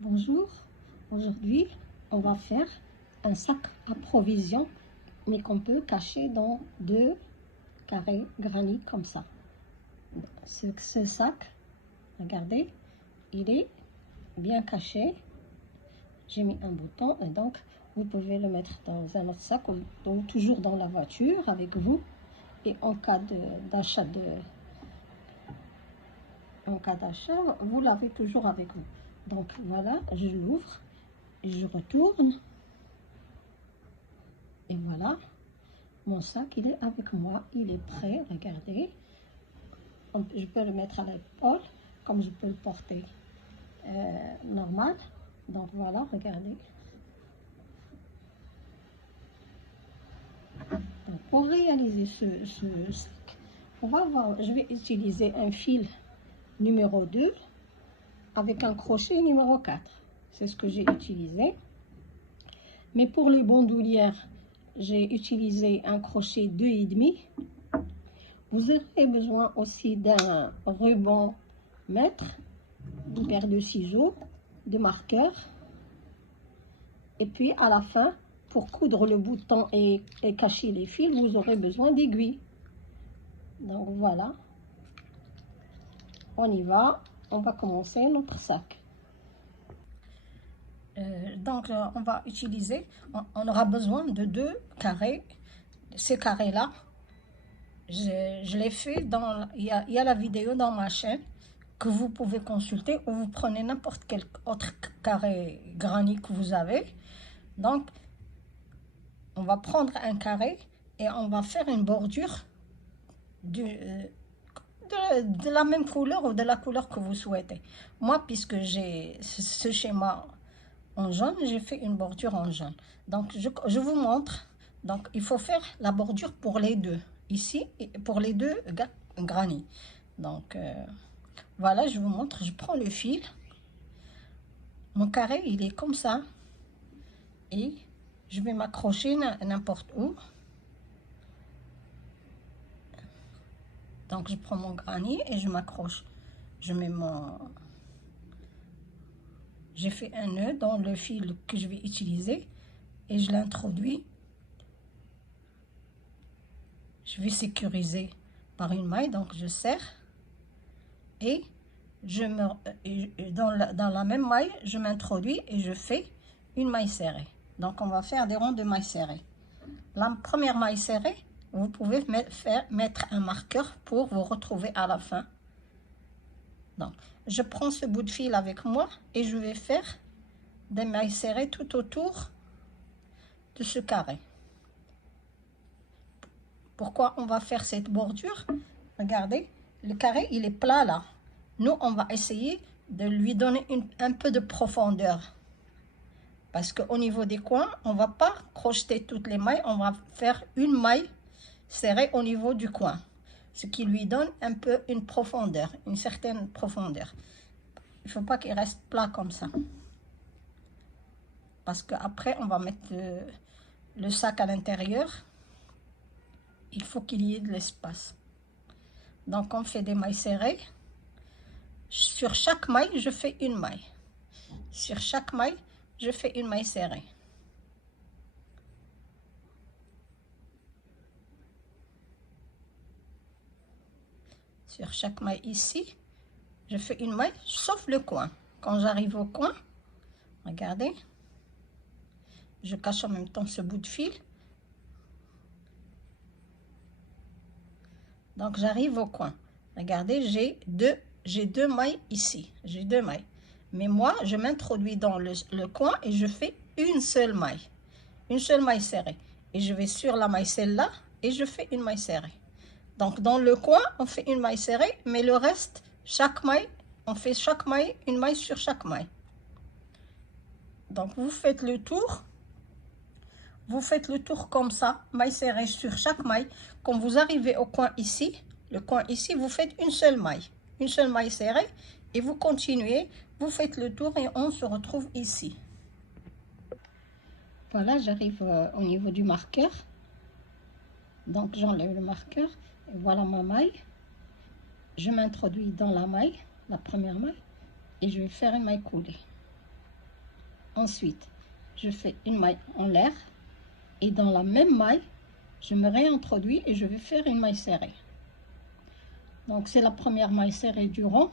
Bonjour, aujourd'hui on va faire un sac à provisions mais qu'on peut cacher dans deux carrés granit comme ça. Ce sac, regardez, il est bien caché. J'ai mis un bouton et donc vous pouvez le mettre dans un autre sac ou toujours dans la voiture avec vous, et en cas d'achat vous l'avez toujours avec vous. Donc voilà, je l'ouvre et je retourne et voilà, mon sac il est avec moi, il est prêt. Regardez, je peux le mettre à l'épaule comme je peux le porter normal. Donc voilà, regardez. Donc, pour réaliser ce sac, on va voir, je vais utiliser un fil numéro 2 avec un crochet numéro 4. C'est ce que j'ai utilisé. Mais pour les bandoulières, j'ai utilisé un crochet 2,5. Vous aurez besoin aussi d'un ruban mètre, une paire de ciseaux, de marqueurs. Et puis à la fin, pour coudre le bouton et cacher les fils, vous aurez besoin d'aiguilles. Donc voilà, on y va, on va commencer notre sac. On va utiliser, on aura besoin de deux carrés. Ces carrés-là, je l'ai fait il y a la vidéo dans ma chaîne que vous pouvez consulter, ou vous prenez n'importe quel autre carré granit que vous avez. Donc, on va prendre un carré et on va faire une bordure de la même couleur ou de la couleur que vous souhaitez. Moi, puisque j'ai ce schéma en jaune, j'ai fait une bordure en jaune. Donc, je vous montre. Donc, il faut faire la bordure pour les deux, ici, et pour les deux granits. Donc, voilà, je vous montre. Je prends le fil. Mon carré, il est comme ça. Et je vais m'accrocher n'importe où. Donc, je prends mon granit et je m'accroche. J'ai fait un nœud dans le fil que je vais utiliser et je l'introduis. Je vais sécuriser par une maille, donc je serre et dans la même maille, je m'introduis et je fais une maille serrée. Donc on va faire des ronds de maille serrée. La première maille serrée, vous pouvez mettre un marqueur pour vous retrouver à la fin. Donc je prends ce bout de fil avec moi et je vais faire des mailles serrées tout autour de ce carré. Pourquoi on va faire cette bordure? Regardez, le carré il est plat là. Nous on va essayer de lui donner un peu de profondeur, parce qu'au niveau des coins on va pas crocheter toutes les mailles, on va faire une maille serrée au niveau du coin, ce qui lui donne un peu une profondeur, une certaine profondeur. Il faut pas qu'il reste plat comme ça, parce qu'après on va mettre le sac à l'intérieur. Il faut qu'il y ait de l'espace. Donc on fait des mailles serrées. Sur chaque maille, je fais une maille. Sur chaque maille, je fais une maille serrée. Sur chaque maille ici, je fais une maille, sauf le coin. Quand j'arrive au coin, regardez, je cache en même temps ce bout de fil. Donc j'arrive au coin. Regardez, j'ai deux mailles ici. J'ai deux mailles. Mais moi, je m'introduis dans le coin et je fais une seule maille. Une seule maille serrée. Et je vais sur la maille celle-là et je fais une maille serrée. Donc dans le coin, on fait une maille serrée, mais le reste, chaque maille, on fait chaque maille, une maille sur chaque maille. Donc vous faites le tour. Vous faites le tour comme ça, maille serrée sur chaque maille. Quand vous arrivez au coin ici, le coin ici, vous faites une seule maille serrée et vous continuez, vous faites le tour et on se retrouve ici. Voilà, j'arrive au niveau du marqueur. Donc j'enlève le marqueur et voilà ma maille. Je m'introduis dans la maille, la première maille, et je vais faire une maille coulée. Ensuite, je fais une maille en l'air et dans la même maille, je me réintroduis et je vais faire une maille serrée. Donc, c'est la première maille serrée du rang.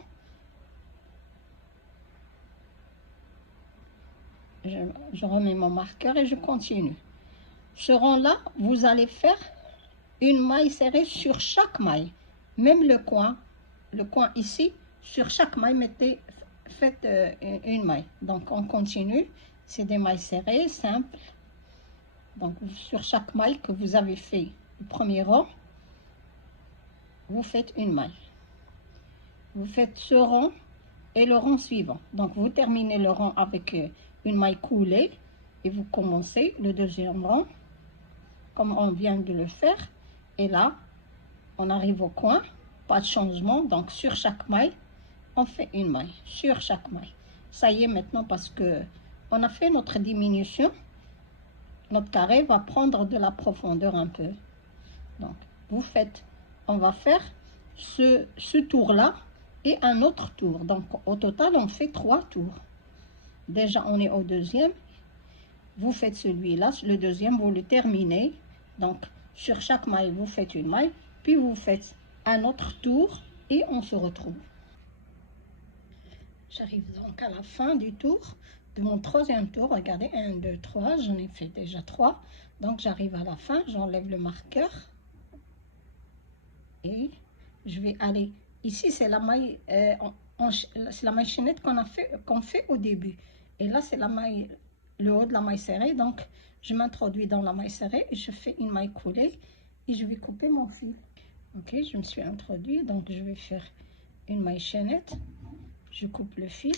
Je remets mon marqueur et je continue. Ce rang-là, vous allez faire une maille serrée sur chaque maille. Même le coin ici, sur chaque maille, faites une maille. Donc, on continue. C'est des mailles serrées, simples. Donc, sur chaque maille que vous avez fait le premier rang, vous faites une maille. Vous faites ce rang et le rang suivant. Donc, vous terminez le rang avec une maille coulée et vous commencez le deuxième rang comme on vient de le faire. Et là, on arrive au coin, pas de changement. Donc, sur chaque maille, on fait une maille. Sur chaque maille. Ça y est maintenant parce que on a fait notre diminution. Notre carré va prendre de la profondeur un peu. Donc, vous faites, on va faire ce tour-là et un autre tour. Donc, au total, on fait 3 tours. Déjà, on est au deuxième. Vous faites celui-là, le deuxième, vous le terminez. Donc, sur chaque maille, vous faites une maille, puis vous faites un autre tour et on se retrouve. J'arrive donc à la fin du tour, de mon troisième tour. Regardez, 1, 2, 3, j'en ai fait déjà 3. Donc, j'arrive à la fin, j'enlève le marqueur. Et je vais aller, ici c'est la maille, c'est la maille chaînette qu'on fait au début. Et là, c'est la maille, le haut de la maille serrée. Donc, je m'introduis dans la maille serrée et je fais une maille coulée et je vais couper mon fil. Ok, je me suis introduit, donc je vais faire une maille chaînette. Je coupe le fil.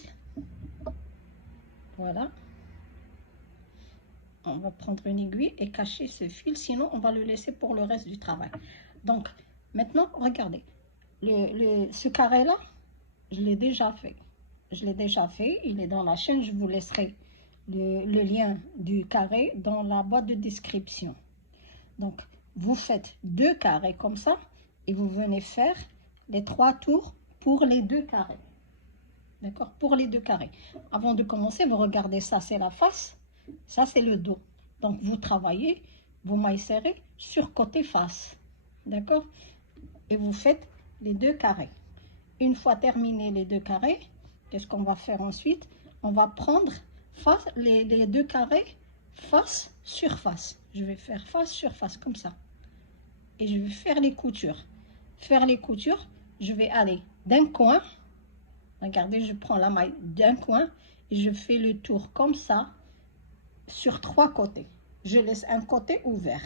Voilà. On va prendre une aiguille et cacher ce fil, sinon on va le laisser pour le reste du travail. Donc, maintenant, regardez. Ce carré-là, je l'ai déjà fait. Je l'ai déjà fait, il est dans la chaîne. Je vous laisserai le lien du carré dans la boîte de description. Donc, vous faites 2 carrés comme ça et vous venez faire les 3 tours pour les 2 carrés. D'accord? Pour les 2 carrés. Avant de commencer, vous regardez ça, c'est la face. Ça, c'est le dos. Donc, vous travaillez vos mailles serrées sur côté face. D'accord? Et vous faites les 2 carrés. Une fois terminé les 2 carrés, qu'est-ce qu'on va faire ensuite? On va prendre les 2 carrés face sur face. Je vais faire face sur face comme ça. Et je vais faire les coutures. Faire les coutures, je vais aller d'un coin. Regardez, je prends la maille d'un coin et je fais le tour comme ça sur 3 côtés. Je laisse un côté ouvert.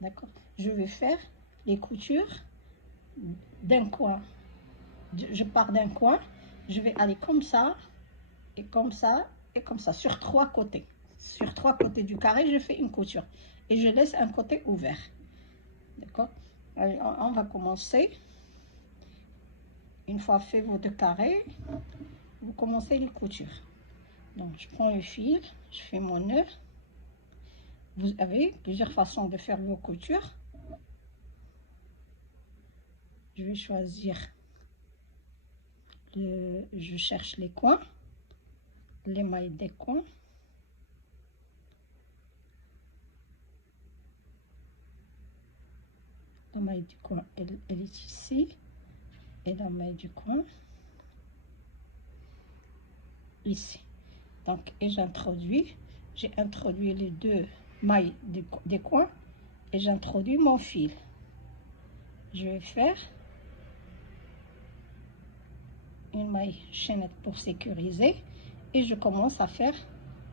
D'accord? Je vais faire les coutures d'un coin. Je pars d'un coin, je vais aller comme ça, et comme ça, et comme ça, sur 3 côtés. Sur 3 côtés du carré, je fais une couture. Et je laisse un côté ouvert. D'accord? On va commencer. Une fois fait vos 2 carrés, vous commencez les coutures. Donc, je prends le fil, je fais mon nœud. Vous avez plusieurs façons de faire vos coutures. Je vais choisir, je cherche les coins, les mailles des coins. La maille du coin, elle est ici. Et la maille du coin, ici. Donc, et j'introduis, j'ai introduit les 2 mailles des coins et j'introduis mon fil. Je vais faire une maille chaînette pour sécuriser et je commence à faire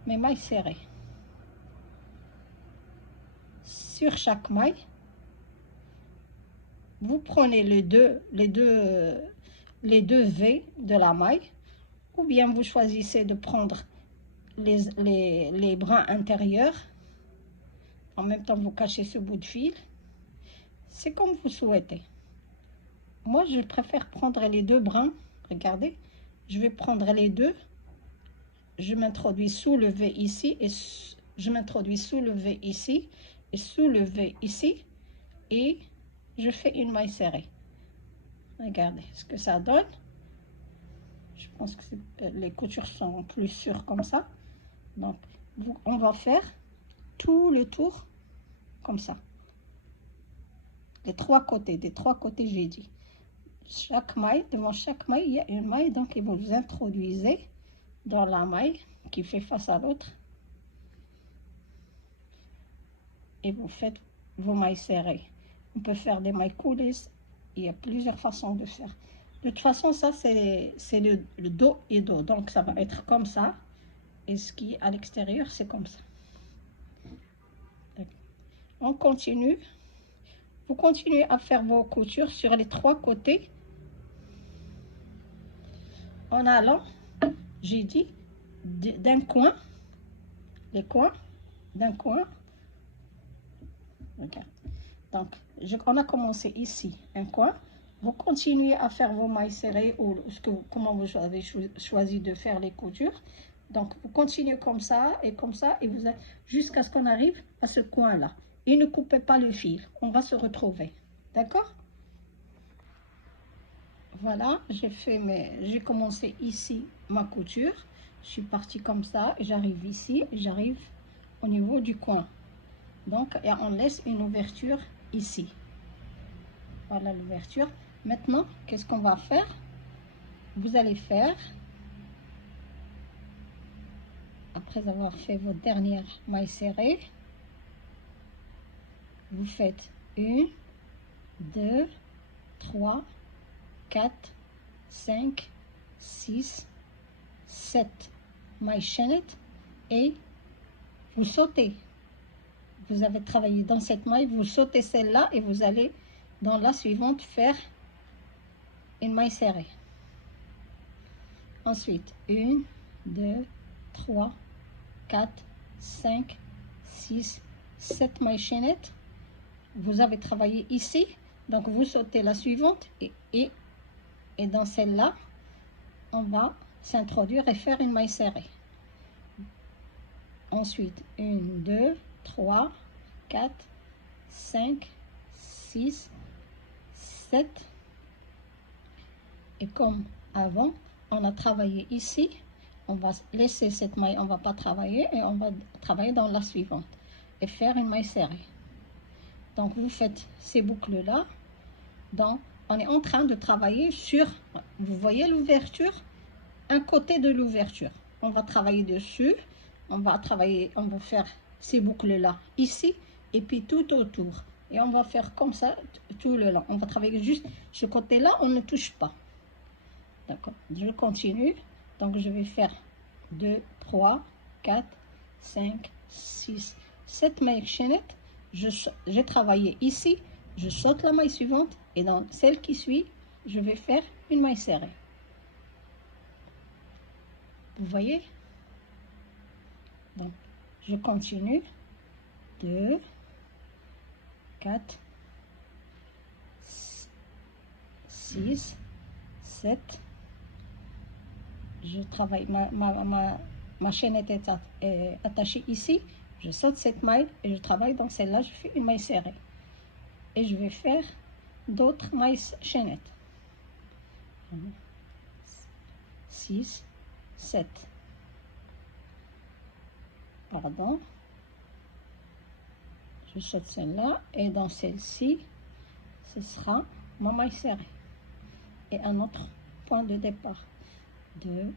mes mailles serrées. Sur chaque maille, vous prenez les deux V de la maille, ou bien vous choisissez de prendre les brins intérieurs. En même temps, vous cachez ce bout de fil. C'est comme vous souhaitez. Moi, je préfère prendre les 2 brins. Regardez, je vais prendre les 2. Je m'introduis sous le V ici et je m'introduis sous le V ici et sous le V ici et je fais une maille serrée. Regardez ce que ça donne. Je pense que les coutures sont plus sûres comme ça. Donc, on va faire tout le tour comme ça. Les trois côtés, des trois côtés, j'ai dit. Chaque maille, devant chaque maille, il y a une maille. Donc, et vous introduisez dans la maille qui fait face à l'autre. Et vous faites vos mailles serrées. On peut faire des mailles coulées. Il y a plusieurs façons de faire. De toute façon, ça, c'est le dos et dos. Donc, ça va être comme ça. Et ce qui est à l'extérieur, c'est comme ça. On continue. Vous continuez à faire vos coutures sur les trois côtés. En allant, j'ai dit, d'un coin, les coins, d'un coin. Regarde. Donc, on a commencé ici, un coin. Vous continuez à faire vos mailles serrées ou comment vous avez choisi de faire les coutures. Donc, vous continuez comme ça, et vous jusqu'à ce qu'on arrive à ce coin-là. Et ne coupez pas le fil, on va se retrouver. D'accord? Voilà, j'ai commencé ici ma couture. Je suis partie comme ça, et j'arrive ici, et j'arrive au niveau du coin. Donc, et on laisse une ouverture ici. Voilà l'ouverture. Maintenant, qu'est-ce qu'on va faire? Vous allez faire, après avoir fait votre dernière maille serrée, vous faites 1, 2, 3, 4, 5, 6, 7 mailles chaînettes et vous sautez. Vous avez travaillé dans cette maille, vous sautez celle-là et vous allez dans la suivante faire une maille serrée. Ensuite, 1, 2, 3, 4, 5, 6, 7 mailles chaînettes. Vous avez travaillé ici, donc vous sautez la suivante et dans celle-là, on va s'introduire et faire une maille serrée. Ensuite, 1, 2, 3, 4, 5, 6, 7. Et comme avant, on a travaillé ici, on va laisser cette maille, on ne va pas travailler et on va travailler dans la suivante et faire une maille serrée. Donc, vous faites ces boucles-là. Donc, on est en train de travailler sur, vous voyez l'ouverture, un côté de l'ouverture. On va travailler dessus, on va faire ces boucles-là ici et puis tout autour. Et on va faire comme ça tout le long. On va travailler juste ce côté-là, on ne touche pas. D'accord, je continue. Donc, je vais faire 2, 3, 4, 5, 6, 7 mailles chaînettes. J'ai travaillé ici, je saute la maille suivante et dans celle qui suit, je vais faire une maille serrée. Vous voyez? Donc, je continue. 2, 4, 6, 7. Je travaille, ma chaînette est attachée ici. Je saute cette maille et je travaille dans celle-là, je fais une maille serrée. Et je vais faire d'autres mailles chaînettes. 6, 7. Pardon. Je saute celle-là et dans celle-ci, ce sera ma maille serrée. Et un autre point de départ. 2,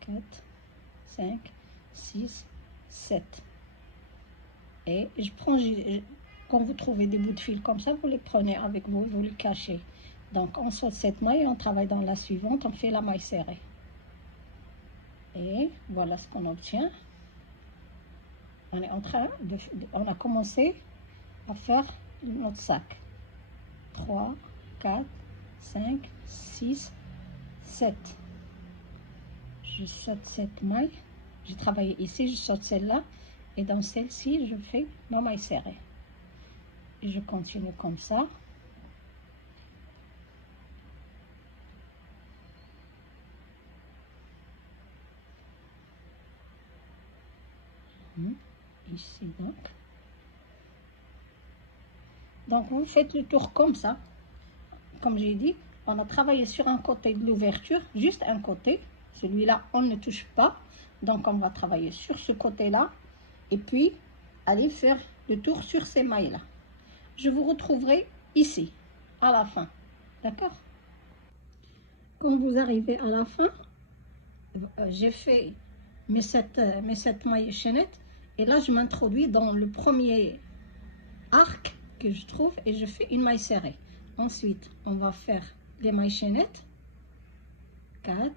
4, 5, 6, 7. Et je prends, quand vous trouvez des bouts de fil comme ça, vous les prenez avec vous, vous les cachez. Donc on saute cette maille, on travaille dans la suivante, on fait la maille serrée. Et voilà ce qu'on obtient. On est en train on a commencé à faire notre sac. 3, 4, 5, 6, 7. Je saute cette maille. J'ai travaillé ici, je saute celle-là. Et dans celle-ci, je fais ma maille serrée. Et je continue comme ça. Ici donc. Donc vous faites le tour comme ça. Comme j'ai dit, on a travaillé sur un côté de l'ouverture, juste un côté. Celui-là, on ne touche pas. Donc, on va travailler sur ce côté-là. Et puis, aller faire le tour sur ces mailles-là. Je vous retrouverai ici, à la fin. D'accord? Quand vous arrivez à la fin, j'ai fait mes 7 mailles chaînettes. Et là, je m'introduis dans le premier arc que je trouve et je fais une maille serrée. Ensuite, on va faire les mailles chaînettes. 4,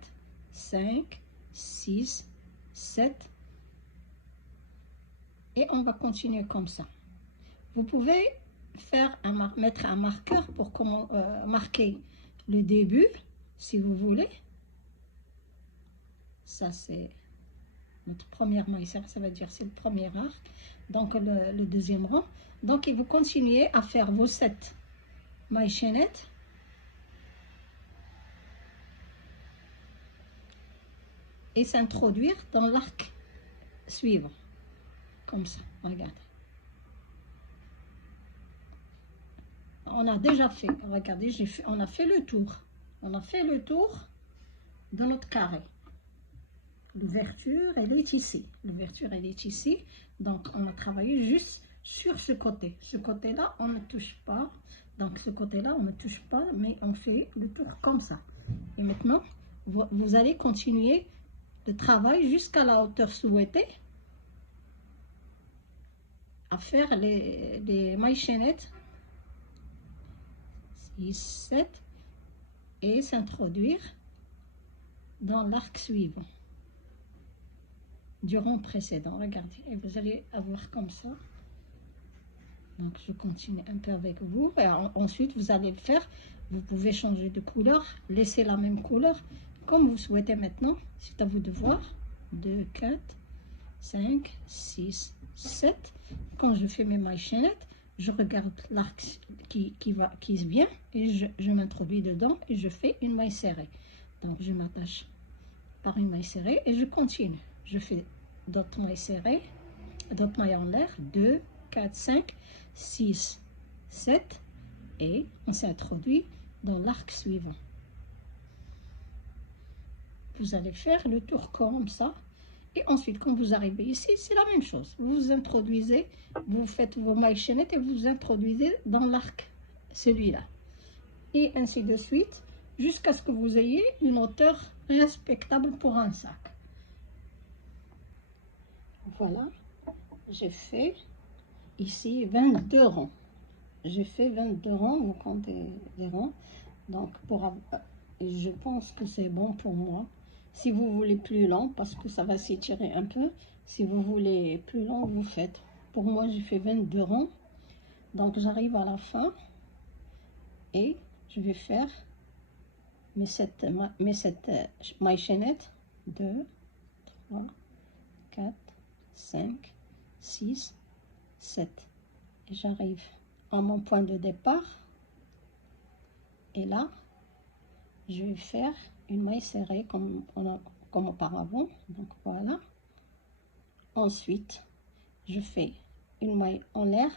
5, 6, 7. Et on va continuer comme ça. Vous pouvez mettre un marqueur pour marquer le début, si vous voulez. Ça, c'est notre première maille serrée, ça veut dire c'est le premier arc. Donc, le deuxième rang. Donc, et vous continuez à faire vos 7 mailles chaînettes. Et s'introduire dans l'arc suivant. Comme ça, regardez. On a déjà fait, regardez, on a fait le tour. On a fait le tour de notre carré. L'ouverture, elle est ici. L'ouverture, elle est ici. Donc, on a travaillé juste sur ce côté. Ce côté-là, on ne touche pas. Donc, ce côté-là, on ne touche pas, mais on fait le tour comme ça. Et maintenant, vous allez continuer le travail jusqu'à la hauteur souhaitée à faire les mailles chaînettes 6, 7 et s'introduire dans l'arc suivant du rang précédent. Regardez, et vous allez avoir comme ça. Donc je continue un peu avec vous et ensuite vous allez le faire. Vous pouvez changer de couleur, laisser la même couleur comme vous souhaitez maintenant. C'est à vous de voir. 2, 4, 5, 6, 7. Quand je fais mes mailles chaînettes, je regarde l'arc qui vient et je m'introduis dedans et je fais une maille serrée. Donc je m'attache par une maille serrée et je continue. Je fais d'autres mailles serrées, d'autres mailles en l'air. 2, 4, 5, 6, 7 et on s'introduit dans l'arc suivant. Vous allez faire le tour comme ça. Et ensuite, quand vous arrivez ici, c'est la même chose. Vous vous introduisez, vous faites vos mailles chaînettes et vous vous introduisez dans l'arc, celui-là. Et ainsi de suite, jusqu'à ce que vous ayez une hauteur respectable pour un sac. Voilà, j'ai fait ici 22 rangs. J'ai fait 22 rangs, vous comptez les rangs. Donc, je pense que c'est bon pour moi. Si vous voulez plus long, parce que ça va s'étirer un peu, si vous voulez plus long, vous faites. Pour moi, j'ai fait 22 rangs. Donc, j'arrive à la fin et je vais faire mes 7 mailles chaînettes. 2, 3, 4, 5, 6, 7. Et j'arrive à mon point de départ. Et là, je vais faire une maille serrée comme auparavant. Donc voilà. Ensuite, je fais une maille en l'air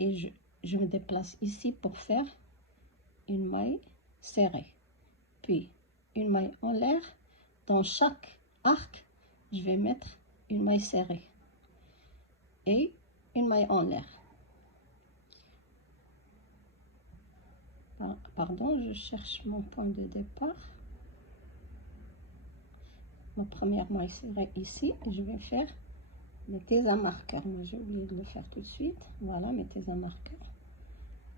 et je me déplace ici pour faire une maille serrée. Puis une maille en l'air. Dans chaque arc, je vais mettre une maille serrée et une maille en l'air. Pardon, je cherche mon point de départ. Ma première maille serrée ici, et je vais faire, mettez un marqueur. Moi, j'ai oublié de le faire tout de suite. Voilà, mettez un marqueur.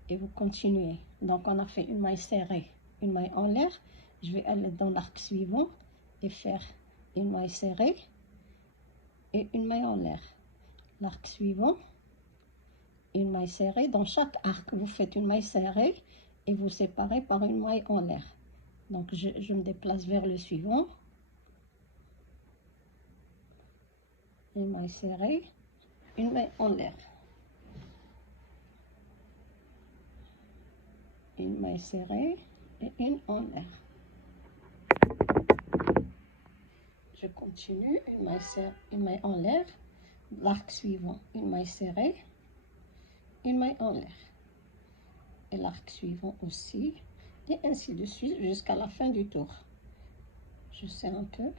Et vous continuez. Donc, on a fait une maille serrée, une maille en l'air. Je vais aller dans l'arc suivant et faire une maille serrée et une maille en l'air. L'arc suivant, une maille serrée. Dans chaque arc, vous faites une maille serrée et vous séparez par une maille en l'air. Donc, je me déplace vers le suivant. Une maille serrée, une maille en l'air. Une maille serrée et une en l'air. Je continue, une maille en l'air. L'arc suivant, une maille serrée, une maille en l'air. Et l'arc suivant aussi. Et ainsi de suite jusqu'à la fin du tour. Je serre un peu.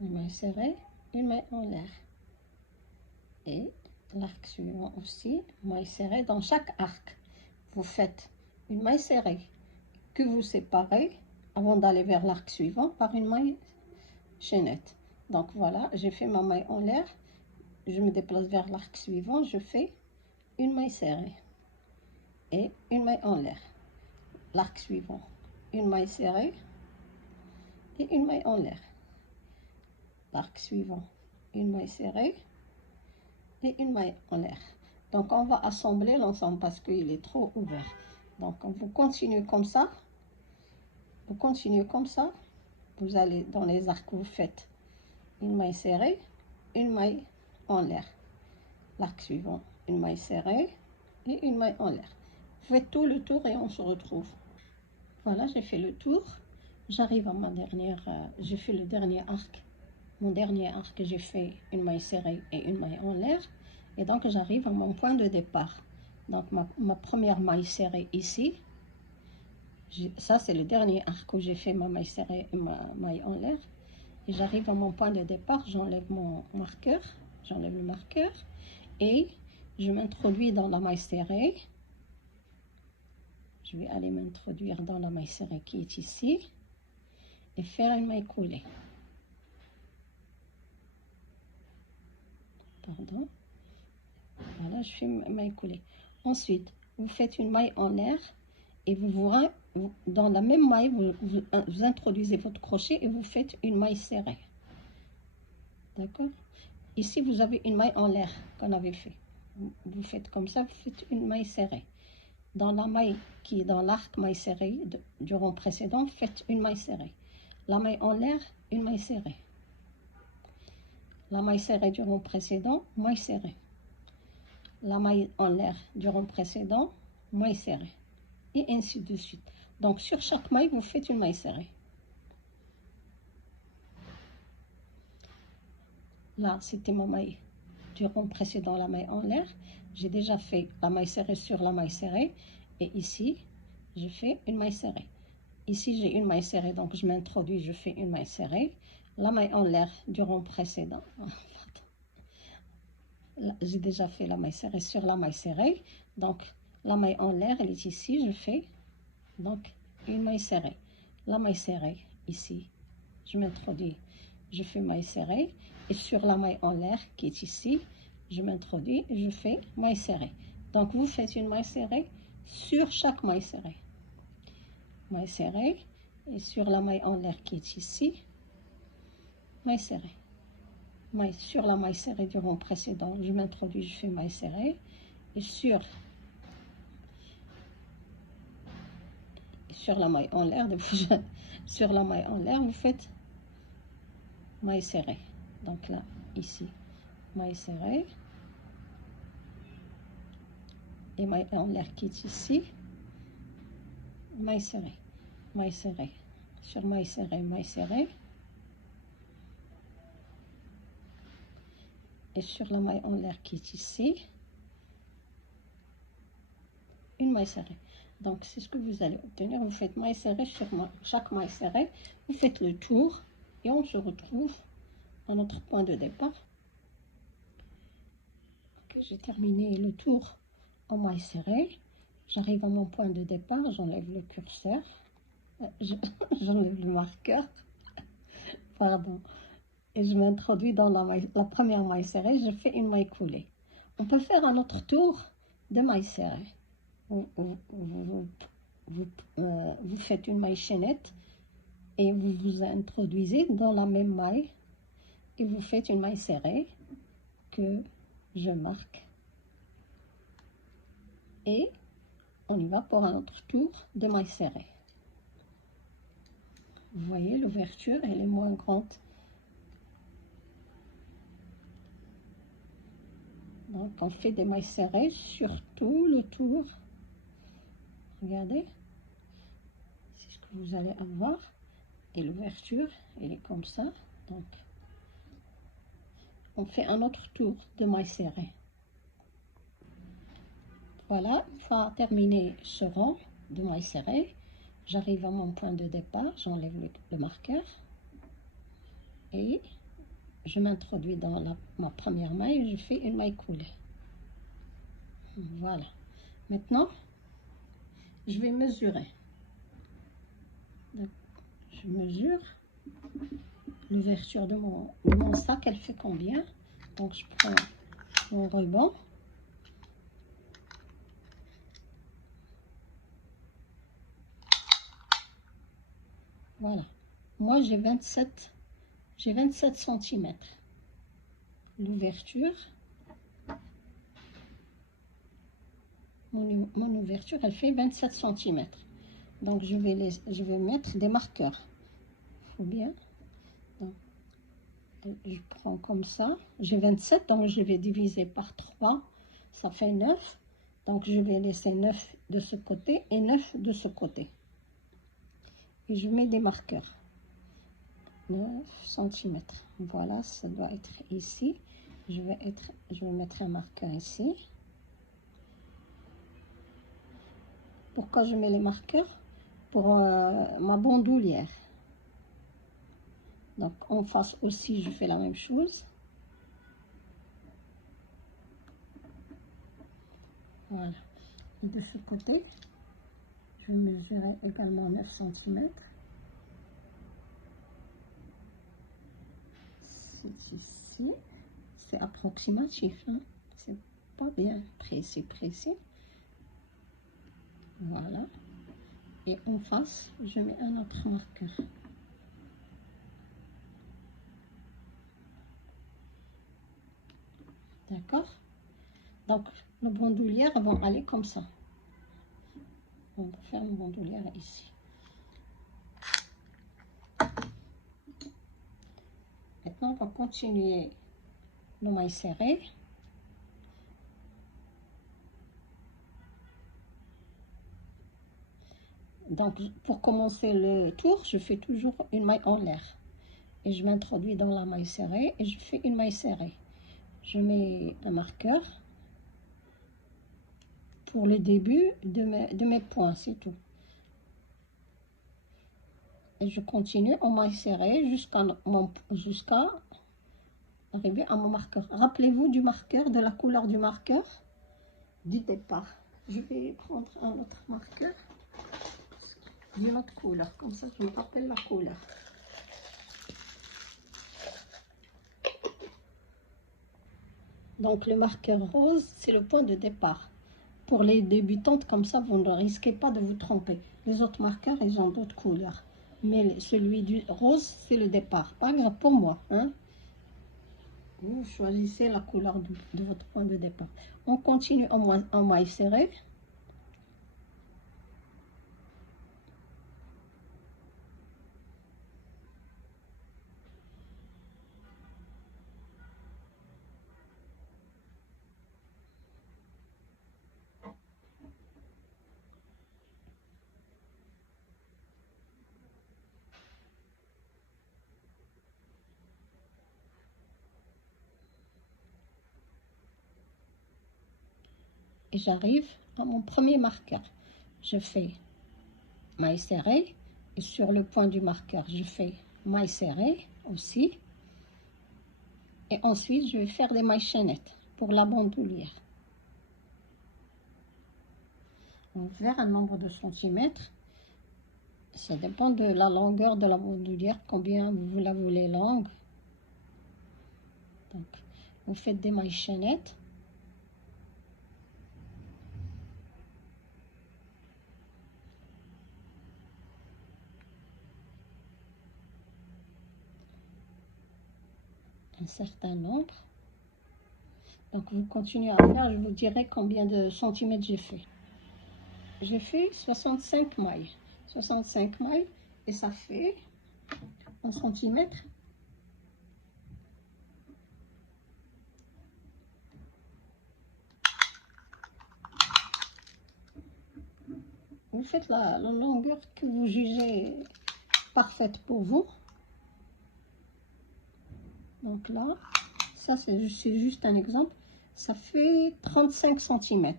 Une maille serrée, une maille en l'air. Et l'arc suivant aussi, maille serrée dans chaque arc. Vous faites une maille serrée que vous séparez avant d'aller vers l'arc suivant par une maille chaînette. Donc voilà, j'ai fait ma maille en l'air. Je me déplace vers l'arc suivant, je fais une maille serrée et une maille en l'air. L'arc suivant, une maille serrée et une maille en l'air. L'arc suivant, une maille serrée et une maille en l'air. Donc on va assembler l'ensemble parce qu'il est trop ouvert. Donc vous continuez comme ça. Vous continuez comme ça. Vous allez dans les arcs, vous faites une maille serrée, une maille en l'air. L'arc suivant, une maille serrée et une maille en l'air. Faites tout le tour et on se retrouve. Voilà, j'ai fait le tour. J'arrive à ma dernière, j'ai fait le dernier arc. Mon dernier arc, j'ai fait une maille serrée et une maille en l'air. Et donc j'arrive à mon point de départ. Donc ma première maille serrée ici. Ça c'est le dernier arc où j'ai fait ma maille serrée et ma maille en l'air. Et j'arrive à mon point de départ, j'enlève mon marqueur. J'enlève le marqueur. Et je m'introduis dans la maille serrée. Je vais aller m'introduire dans la maille serrée qui est ici et faire une maille coulée. Pardon. Voilà, je fais une maille coulée. Ensuite, vous faites une maille en l'air et dans la même maille, vous introduisez votre crochet et vous faites une maille serrée. D'accord? Ici, vous avez une maille en l'air qu'on avait fait. Vous faites comme ça, vous faites une maille serrée. Dans la maille qui est dans l'arc maille serrée du rond précédent, faites une maille serrée. La maille en l'air, une maille serrée. La maille serrée du rond précédent, maille serrée. La maille en l'air du rond précédent, maille serrée. Et ainsi de suite. Donc sur chaque maille, vous faites une maille serrée. Là, c'était ma maille du rond précédent, la maille en l'air. J'ai déjà fait la maille serrée sur la maille serrée. Et ici, je fais une maille serrée. Ici, j'ai une maille serrée, donc je m'introduis, je fais une maille serrée. La maille en l'air du rond précédent. J'ai déjà fait la maille serrée sur la maille serrée. Donc, la maille en l'air, elle est ici. Je fais donc une maille serrée. La maille serrée, ici, je m'introduis, je fais maille serrée. Et sur la maille en l'air qui est ici, je m'introduis, je fais maille serrée. Donc, vous faites une maille serrée sur chaque maille serrée. Maille serrée. Et sur la maille en l'air qui est ici, maille serrée. Sur la maille serrée du rond précédent, je m'introduis, je fais maille serrée. Et sur la maille en l'air, sur la maille en l'air, vous faites maille serrée. Donc là, ici, maille serrée. Et maille en l'air qui est ici, maille serrée. Maille serrée. Sur maille serrée, maille serrée. Et sur la maille en l'air qui est ici, une maille serrée. Donc c'est ce que vous allez obtenir. Vous faites maille serrée sur chaque maille serrée. Vous faites le tour et on se retrouve à notre point de départ. Okay, j'ai terminé le tour en maille serrée. J'arrive à mon point de départ. J'enlève le curseur. J'enlève le marqueur. Pardon. Et je m'introduis dans la première maille serrée, je fais une maille coulée. On peut faire un autre tour de maille serrée. Vous faites une maille chaînette et vous vous introduisez dans la même maille et vous faites une maille serrée que je marque. Et on y va pour un autre tour de maille serrée. Vous voyez, l'ouverture, elle est moins grande. Donc, on fait des mailles serrées sur tout le tour. Regardez. C'est ce que vous allez avoir. Et l'ouverture, elle est comme ça. Donc, on fait un autre tour de mailles serrées. Voilà, on va terminer ce rang de mailles serrées. J'arrive à mon point de départ, j'enlève le marqueur et je m'introduis dans ma première maille et je fais une maille coulée. Voilà. Maintenant, je vais mesurer. Donc, je mesure l'ouverture de mon sac, elle fait combien? Donc, je prends mon ruban. Voilà. Moi, j'ai 27 cm. L'ouverture, mon ouverture, elle fait 27 cm. Donc, je vais mettre des marqueurs. Il faut bien. Donc, je prends comme ça. J'ai 27, donc je vais diviser par 3. Ça fait 9. Donc, je vais laisser 9 de ce côté et 9 de ce côté. Et je mets des marqueurs. 9 cm. Voilà, ça doit être ici. Je vais mettre un marqueur ici. Pourquoi je mets les marqueurs? Pour ma bandoulière. Donc en face aussi, je fais la même chose. Voilà. Et de ce côté, je vais mesurer également 9 cm. C'est ici. C'est approximatif, hein? C'est pas bien précis. Voilà. Et en face, je mets un autre marqueur. D'accord? Donc, nos bandoulières vont aller comme ça. On va faire une bandoulière ici. Maintenant, on va continuer nos mailles serrées. Donc, pour commencer le tour, je fais toujours une maille en l'air. Et je m'introduis dans la maille serrée et je fais une maille serrée. Je mets un marqueur pour le début de mes points, c'est tout. Et je continue en maille serrée jusqu'à arriver à mon marqueur. Rappelez-vous du marqueur, de la couleur du marqueur du départ. Je vais prendre un autre marqueur d'une autre couleur, comme ça je me rappelle la couleur. Donc le marqueur rose, c'est le point de départ. Pour les débutantes, comme ça, vous ne risquez pas de vous tromper. Les autres marqueurs, ils ont d'autres couleurs. Mais celui du rose, c'est le départ. Par exemple, pour moi, hein, vous choisissez la couleur de votre point de départ. On continue en maille serrée. Et j'arrive à mon premier marqueur. Je fais maille serrée et sur le point du marqueur, je fais maille serrée aussi. Et ensuite, je vais faire des mailles chaînettes pour la bandoulière. On va faire un nombre de centimètres. Ça dépend de la longueur de la bandoulière, combien vous la voulez longue. Donc, vous faites des mailles chaînettes. Un certain nombre. Donc, vous continuez à faire, je vous dirai combien de centimètres j'ai fait. J'ai fait 65 mailles. 65 mailles et ça fait en centimètres. Vous faites la longueur que vous jugez parfaite pour vous. Donc là, ça c'est juste un exemple. Ça fait 35 cm.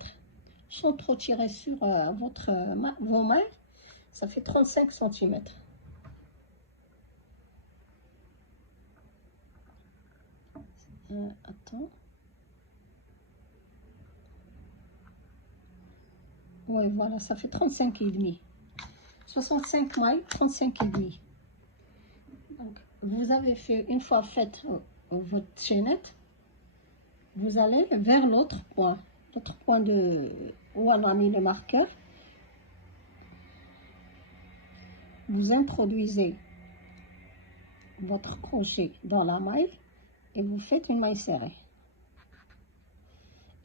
Sans trop tirer sur vos mains, Ça fait 35 cm. Attends. Oui, voilà, ça fait 35 et demi. 65 mailles, 35 et demi. Donc, vous avez fait, une fois faite votre chaînette, vous allez vers l'autre point de où on a mis le marqueur. Vous introduisez votre crochet dans la maille et vous faites une maille serrée.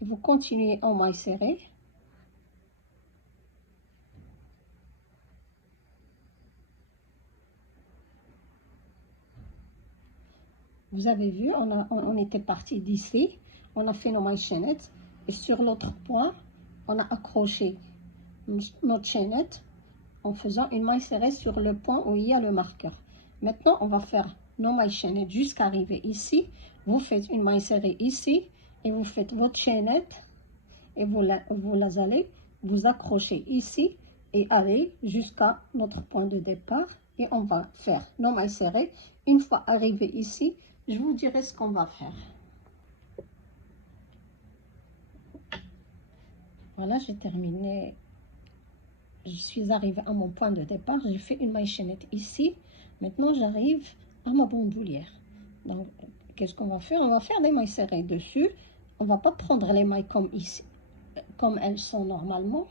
Et vous continuez en maille serrée. Vous avez vu, on était parti d'ici, on a fait nos mailles chaînettes et sur l'autre point, on a accroché notre chaînette en faisant une maille serrée sur le point où il y a le marqueur. Maintenant, on va faire nos mailles chaînettes jusqu'à arriver ici. Vous faites une maille serrée ici et vous faites votre chaînette et vous allez vous accrocher ici et aller jusqu'à notre point de départ. Et on va faire nos mailles serrées. Une fois arrivé ici, je vous dirai ce qu'on va faire. Voilà, j'ai terminé. Je suis arrivée à mon point de départ. J'ai fait une maille chaînette ici. Maintenant, j'arrive à ma bandoulière. Donc, qu'est-ce qu'on va faire? On va faire des mailles serrées dessus. On va pas prendre les mailles comme ici, comme elles sont normalement.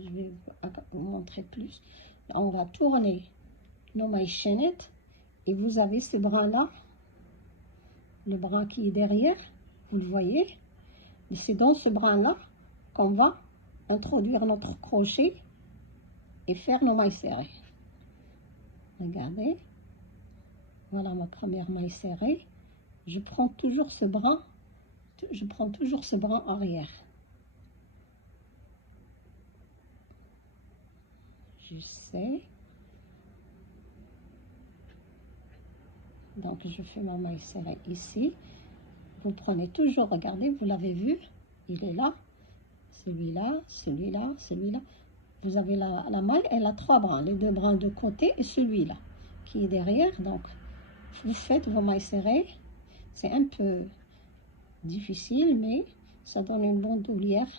Je vais vous montrer plus. On va tourner nos mailles chaînettes. Et vous avez ce bras-là, le bras qui est derrière, vous le voyez. Et c'est dans ce bras-là qu'on va introduire notre crochet et faire nos mailles serrées. Regardez, voilà ma première maille serrée. Je prends toujours ce bras arrière. J'essaie. Donc je fais ma maille serrée ici. Vous prenez toujours, regardez, vous l'avez vu, il est là, celui-là, celui-là, celui-là. Vous avez la maille, elle a 3 brins, les 2 brins de côté et celui-là qui est derrière. Donc vous faites vos mailles serrées. C'est un peu difficile, mais ça donne une bandoulière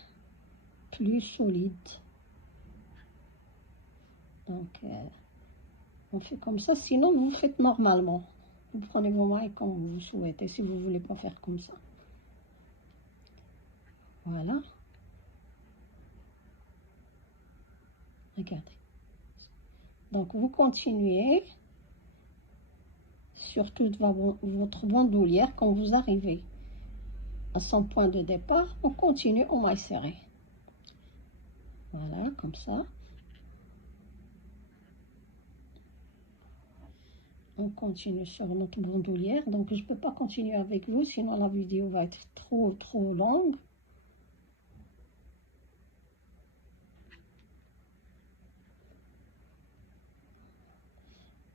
plus solide. Donc on fait comme ça, sinon vous faites normalement. Vous prenez vos mailles comme vous souhaitez, si vous ne voulez pas faire comme ça. Voilà. Regardez. Donc, vous continuez sur toute votre bandoulière. Quand vous arrivez à son point de départ, on continue en maille serrée. Voilà, comme ça. On continue sur notre bandoulière. Donc, je ne peux pas continuer avec vous, sinon la vidéo va être trop longue.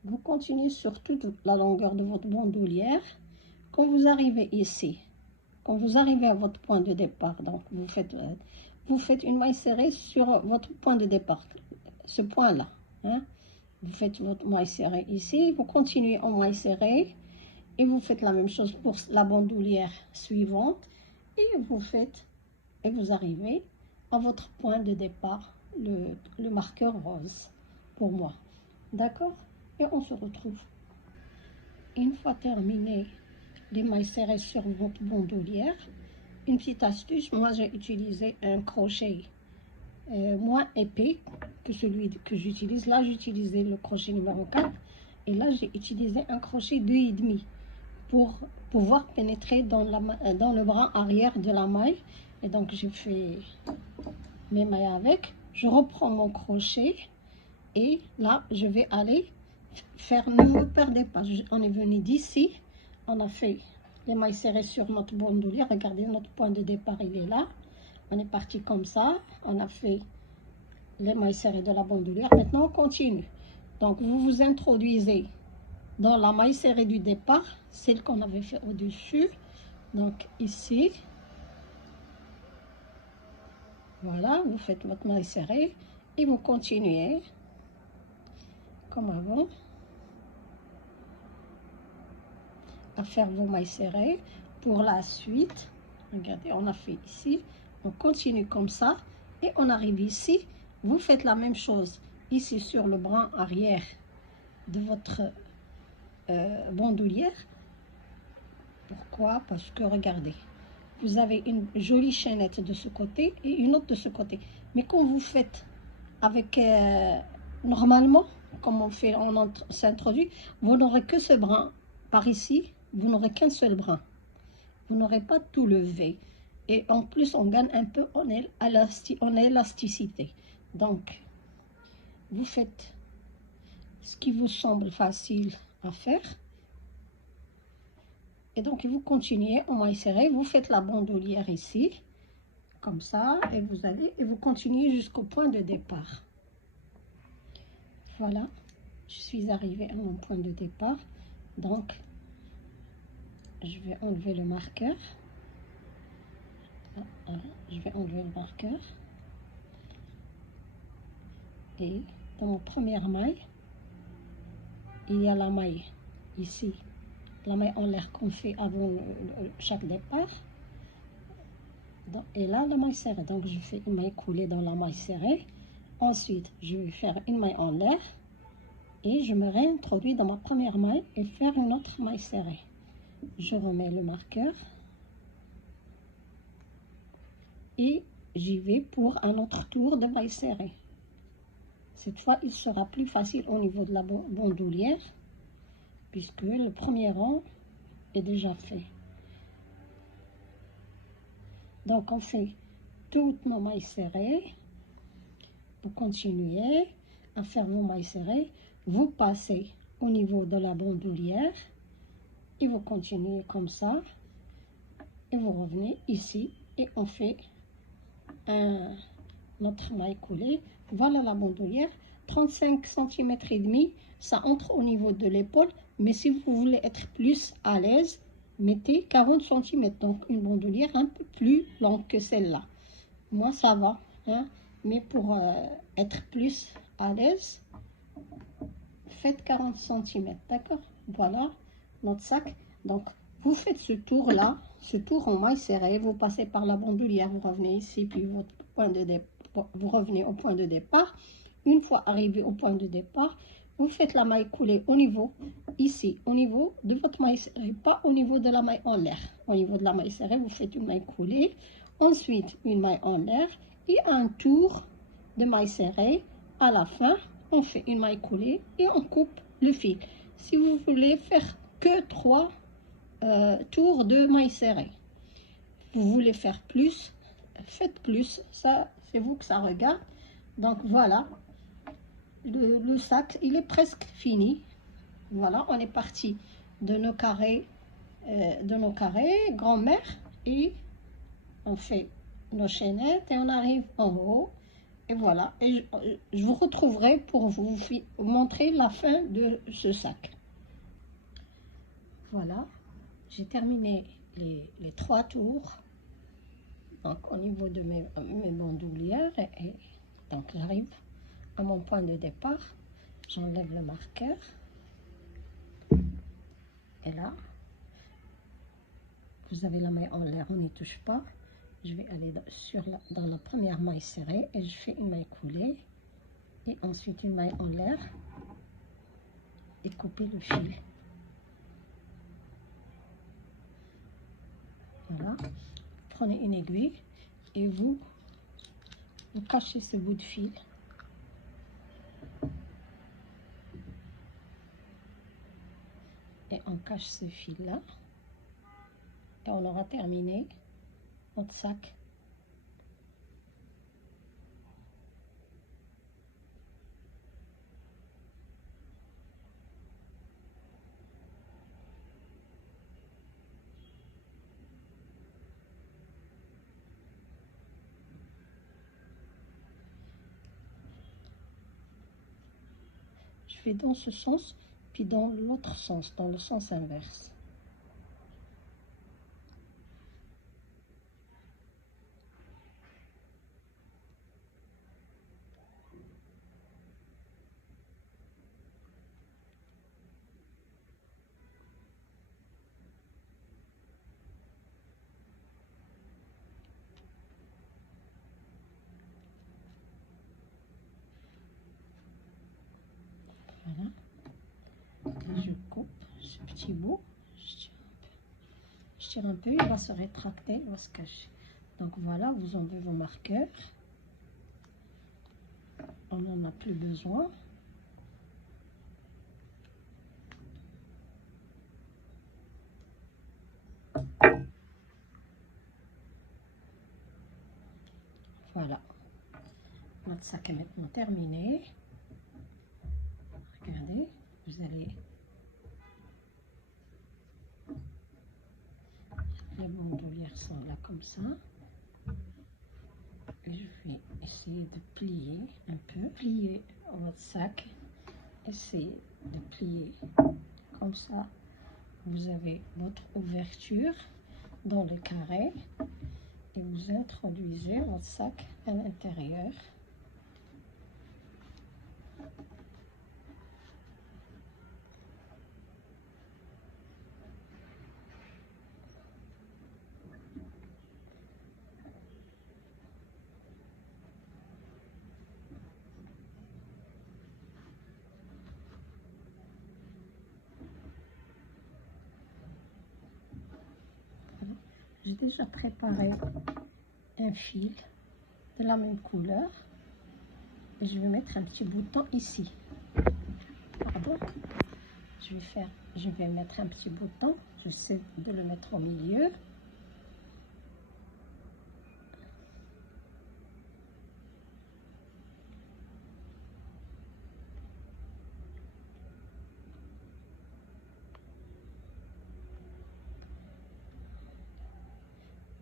Vous continuez sur toute la longueur de votre bandoulière. Quand vous arrivez ici, quand vous arrivez à votre point de départ, donc vous faites une maille serrée sur votre point de départ, ce point-là. Hein? Vous faites votre maille serrée ici, vous continuez en maille serrée et vous faites la même chose pour la bandoulière suivante et vous arrivez à votre point de départ, le marqueur rose pour moi. D'accord? Et on se retrouve. Une fois terminé les mailles serrées sur votre bandoulière, une petite astuce, moi j'ai utilisé un crochet moins épais que celui que j'utilise. Là, j'ai utilisé le crochet numéro 4 et là, j'ai utilisé un crochet 2,5 pour pouvoir pénétrer dans le bras arrière de la maille. Et donc, j'ai fait mes mailles avec. Je reprends mon crochet et là, je vais aller faire, ne vous perdez pas, on est venu d'ici, on a fait les mailles serrées sur notre bandoulière. Regardez, notre point de départ, il est là. On est parti comme ça, on a fait les mailles serrées de la bandoulière. Maintenant, on continue. Donc, vous vous introduisez dans la maille serrée du départ, celle qu'on avait fait au-dessus. Donc, ici, voilà, vous faites votre maille serrée Et vous continuez comme avant à faire vos mailles serrées. Pour la suite, regardez, on a fait ici, on continue comme ça et on arrive ici. Vous faites la même chose ici sur le bras arrière de votre bandoulière. Pourquoi? Parce que regardez, vous avez une jolie chaînette de ce côté et une autre de ce côté. Mais quand vous faites avec normalement, comme on fait, on s'introduit, vous n'aurez que ce brin par ici, vous n'aurez qu'un seul brin. Vous n'aurez pas tout levé. Et en plus, on gagne un peu en élasticité. Donc, vous faites ce qui vous semble facile à faire. Et donc, vous continuez en maille serrée. Vous faites la bandoulière ici, comme ça. Et vous allez, et vous continuez jusqu'au point de départ. Voilà, je suis arrivée à mon point de départ. Donc, je vais enlever le marqueur. Voilà, je vais enlever le marqueur. Et dans ma première maille, il y a la maille ici, la maille en l'air qu'on fait avant chaque départ. Donc, et là, la maille serrée. Donc, je fais une maille coulée dans la maille serrée. Ensuite, je vais faire une maille en l'air. Et je me réintroduis dans ma première maille et faire une autre maille serrée. Je remets le marqueur. Et j'y vais pour un autre tour de maille serrée. Cette fois, il sera plus facile au niveau de la bandoulière, puisque le premier rang est déjà fait. Donc, on fait toutes nos mailles serrées. Vous continuez à faire vos mailles serrées. Vous passez au niveau de la bandoulière et vous continuez comme ça. Et vous revenez ici et on fait notre maille coulée. Voilà la bandoulière, 35 cm et demi, ça entre au niveau de l'épaule, mais si vous voulez être plus à l'aise, mettez 40 cm, donc une bandoulière un peu plus longue que celle-là. Moi ça va, hein, mais pour être plus à l'aise, faites 40 cm, d'accord? Voilà notre sac. Donc vous faites ce tour là, ce tour en maille serrée, vous passez par la bandoulière, vous revenez ici, puis votre point de départ. Vous revenez au point de départ. Une fois arrivé au point de départ, vous faites la maille coulée au niveau, ici, au niveau de votre maille serrée, pas au niveau de la maille en l'air. Au niveau de la maille serrée, vous faites une maille coulée, ensuite une maille en l'air et un tour de maille serrée. À la fin, on fait une maille coulée et on coupe le fil. Si vous voulez faire que 3 tours de maille serrée, vous voulez faire plus, faites plus, ça c'est vous que ça regarde. Donc voilà, le sac il est presque fini. Voilà, on est parti de nos carrés grand-mère et on fait nos chaînettes et on arrive en haut et voilà, et je vous retrouverai pour vous montrer la fin de ce sac. Voilà, j'ai terminé les 3 tours. Donc, au niveau de mes bandoulières, et donc j'arrive à mon point de départ, j'enlève le marqueur, et là, vous avez la maille en l'air, on n'y touche pas, je vais aller dans la première maille serrée, et je fais une maille coulée, et ensuite une maille en l'air, et couper le fil. Voilà, prenez une aiguille, et vous cachez ce bout de fil. Et on cache ce fil là et on aura terminé notre sac. Je fais dans ce sens puis dans l'autre sens, dans le sens inverse. Voilà. Je coupe ce petit bout. Je tire un peu, il va se rétracter, il va se cacher. Donc voilà, vous enlevez vos marqueurs. On n'en a plus besoin. Voilà. Notre sac est maintenant terminé. Regardez, vous allez... Les bandoulières sont là comme ça. Et je vais essayer de plier un peu. Plier votre sac. Essayez de plier comme ça. Vous avez votre ouverture dans le carré. Et vous introduisez votre sac à l'intérieur. J'ai déjà préparé un fil de la même couleur et je vais mettre un petit bouton ici. Pardon. Je vais mettre un petit bouton. J'essaie de le mettre au milieu.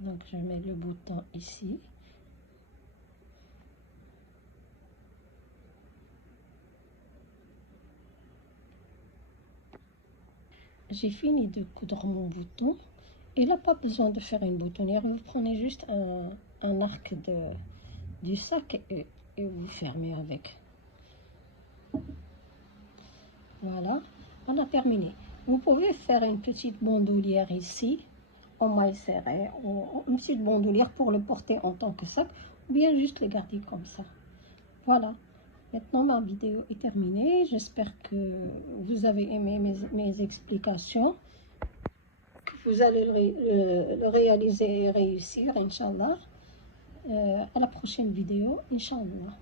Donc je mets le bouton ici. J'ai fini de coudre mon bouton. Il n'a pas besoin de faire une boutonnière. Vous prenez juste un arc du sac et vous fermez avec. Voilà, on a terminé. Vous pouvez faire une petite bandoulière ici, en maille serrée, ou une petite bandoulière pour le porter en tant que sac, ou bien juste le garder comme ça. Voilà. Maintenant, ma vidéo est terminée. J'espère que vous avez aimé mes explications, que vous allez le réaliser et réussir, Inch'Allah. À la prochaine vidéo, Inch'Allah.